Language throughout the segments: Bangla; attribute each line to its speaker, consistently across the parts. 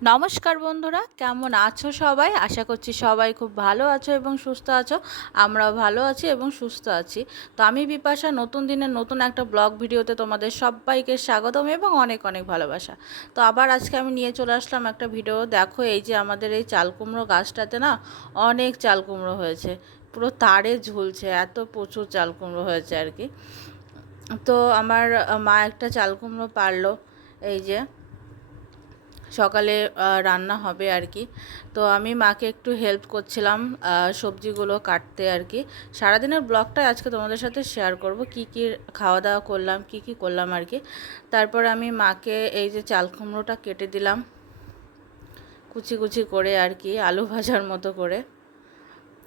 Speaker 1: নমস্কার বন্ধুরা, কেমন আছো সবাই? আশা করছি সবাই খুব ভালো আছো এবং সুস্থ আছো। আমরাও ভালো আছি এবং সুস্থ আছি। তো আমি বিপাশা, নতুন দিনের নতুন একটা ব্লগ ভিডিওতে তোমাদের সবাইকে স্বাগতম এবং অনেক অনেক ভালোবাসা। তো আবার আজকে আমি নিয়ে চলে আসলাম একটা ভিডিও। দেখো, এই যে আমাদের এই চাল কুমড়ো গাছটাতে না অনেক চাল কুমড়ো হয়েছে। পুরো তারে ঝুলছে, এত প্রচুর চাল কুমড়ো হয়েছে আর কি। তো আমার মা একটা চাল কুমড়ো পারল, এই যে সকালে রান্না হবে আর কি। তো আমি মাকে একটু হেল্প করছিলাম সবজিগুলো কাটতে আর কি। সারাদিনের ব্লগটা আজকে তোমাদের সাথে শেয়ার করব, কি কি খাওয়া দাওয়া করলাম, কি কি করলাম আর কি। তারপর আমি মাকে এই যে চাল কুমড়োটা কেটে দিলাম, কুচি কুচি করে আর কি, আলু ভাজার মতো করে।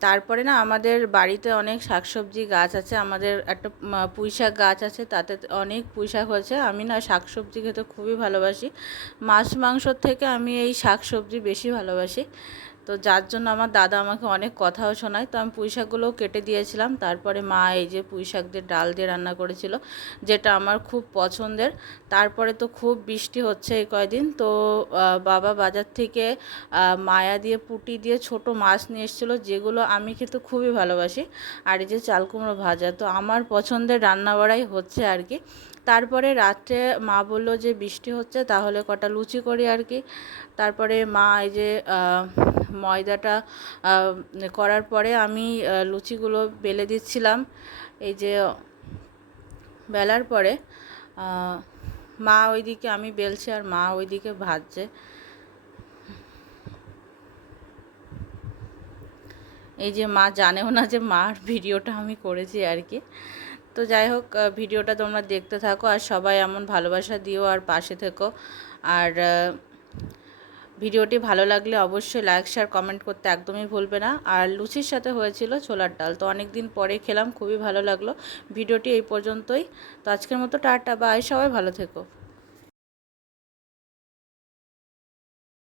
Speaker 1: তারপরে না আমাদের বাড়িতে অনেক শাকসবজি গাছ আছে, আমাদের একটা পুঁই শাক গাছ আছে, তাতে অনেক পুঁই শাক হয়েছে। আমি না শাকসবজি খেতে খুবই ভালোবাসি। মাছ মাংসর থেকে আমি এই শাকসবজি বেশি ভালোবাসি। তো যার জন্য আমার দাদা আমাকে অনেক কথাও শোনায়। তো আমি পুঁই শাকগুলোও কেটে দিয়েছিলাম। তারপরে মা এই যে পুঁই শাক দিয়ে ডাল দিয়ে রান্না করেছিল, যেটা আমার খুব পছন্দের। তারপরে তো খুব বৃষ্টি হচ্ছে এই কয়দিন। তো বাবা বাজার থেকে মায়া দিয়ে পুটি দিয়ে ছোট মাছ নিয়ে এসেছিল, যেগুলো আমি কিন্তু খুবই ভালোবাসি। আর এই যে চাল কুমড়ো ভাজা, তো আমার পছন্দের রান্নাবাড়াই হচ্ছে আর কি। তারপরে রাত্রে মা বলল যে বৃষ্টি হচ্ছে, তাহলে কটা লুচি করি আর কি। তারপরে মা এই যে ময়দাটা করার পরে আমি লুচিগুলো বেলে দিচ্ছিলাম। এই যে, বেলার পরে মা ওইদিকে, আমি বেলছি আর মা ওইদিকে ভাজছে। এই যে, মা জানেও না যে মার ভিডিওটা আমি করেছি আর কি। তো যাই হোক ভিডিওটা তোমরা দেখতে থাকো আর সবাই এমন ভালোবাসা দিও আর পাশে থেকো। আর ভিডিওটি ভালো লাগলে অবশ্যই লাইক শেয়ার কমেন্ট করতে একদমই ভুলবে না। আর লুচির সাথে হয়েছিল ছোলার ডাল, তো অনেক দিন পরে খেলাম, খুবই ভালো লাগল। ভিডিওটি এই পর্যন্তই। তো আজকের মতো টাটা বাই সবাই ভালো থেকো।